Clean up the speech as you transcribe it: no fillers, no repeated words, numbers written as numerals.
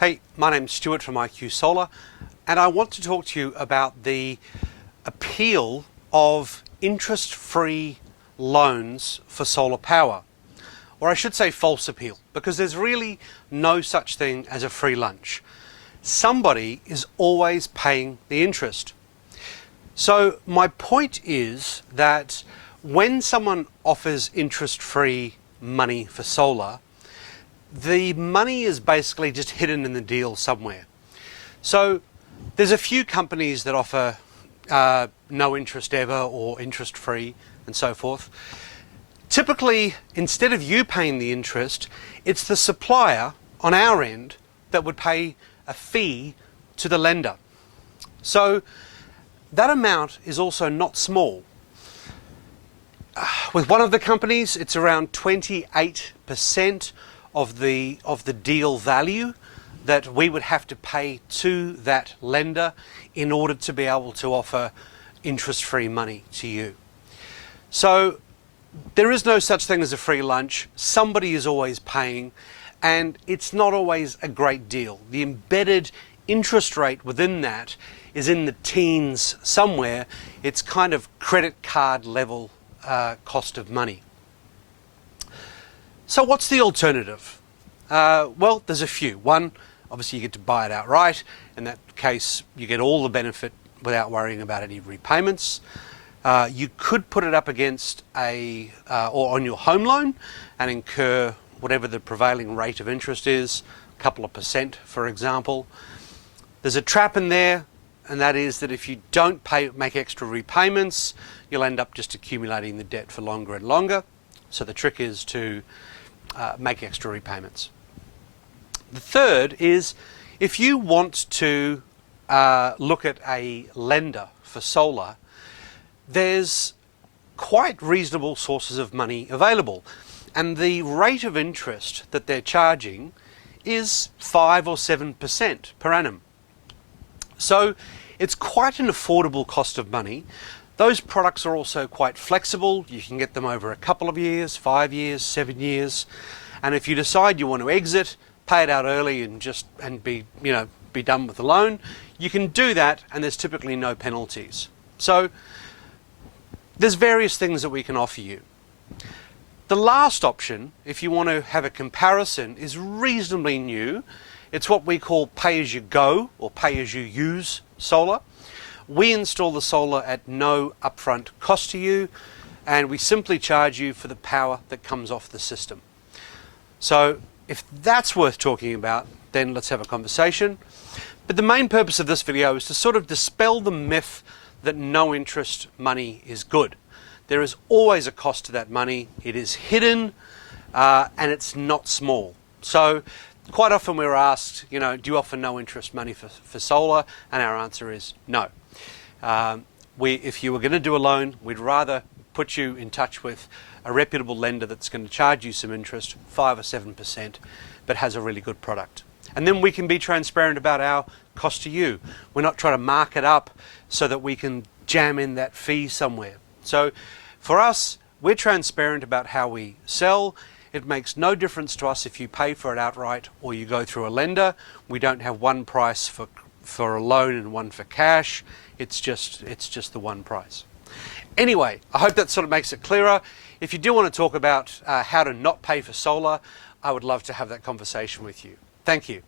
Hey, my name's Stuart from IQ Solar, and I want to talk to you about the appeal of interest-free loans for solar power. Or I should say false appeal, because there's really no such thing as a free lunch. Somebody is always paying the interest. So my point is that when someone offers interest-free money for solar, the money is basically just hidden in the deal somewhere. So there's a few companies that offer no interest ever or interest free and so forth. Typically, instead of you paying the interest, it's the supplier on our end that would pay a fee to the lender. So that amount is also not small. With one of the companies, it's around 28% of the deal value that we would have to pay to that lender in order to be able to offer interest-free money to you. So there is no such thing as a free lunch. Somebody is always paying, and it's not always a great deal. The embedded interest rate within that is in the teens somewhere. It's kind of credit card level cost of money. So what's the alternative? Well, there's a few. One, obviously you get to buy it outright. In that case, you get all the benefit without worrying about any repayments. You could put it up against or on your home loan and incur whatever the prevailing rate of interest is, a couple of percent, for example. There's a trap in there, and that is that if you don't make extra repayments, you'll end up just accumulating the debt for longer and longer. So the trick is to make extra repayments. The third is if you want to look at a lender for solar, there's quite reasonable sources of money available, and the rate of interest that they're charging is 5 or 7% per annum. So it's quite an affordable cost of money. Those products are also quite flexible. You can get them over a couple of years, 5 years, 7 years. And if you decide you want to exit, pay it out early and be done with the loan, you can do that, and there's typically no penalties. So there's various things that we can offer you. The last option, if you want to have a comparison, is reasonably new. It's what we call pay-as-you-go or pay-as-you-use solar. We install the solar at no upfront cost to you, and we simply charge you for the power that comes off the system. So if that's worth talking about, then let's have a conversation. But the main purpose of this video is to sort of dispel the myth that no interest money is good. There is always a cost to that money. It is hidden, and it's not small. So quite often we're asked, do you offer no interest money for solar? And our answer is no. If you were going to do a loan, we'd rather put you in touch with a reputable lender that's going to charge you some interest, 5 or 7%, but has a really good product. And then we can be transparent about our cost to you. We're not trying to mark it up so that we can jam in that fee somewhere. So for us, we're transparent about how we sell. It makes no difference to us if you pay for it outright or you go through a lender. We don't have one price for a loan and one for cash. It's just the one price. Anyway, I hope that sort of makes it clearer. If you do want to talk about how to not pay for solar, I would love to have that conversation with you. Thank you.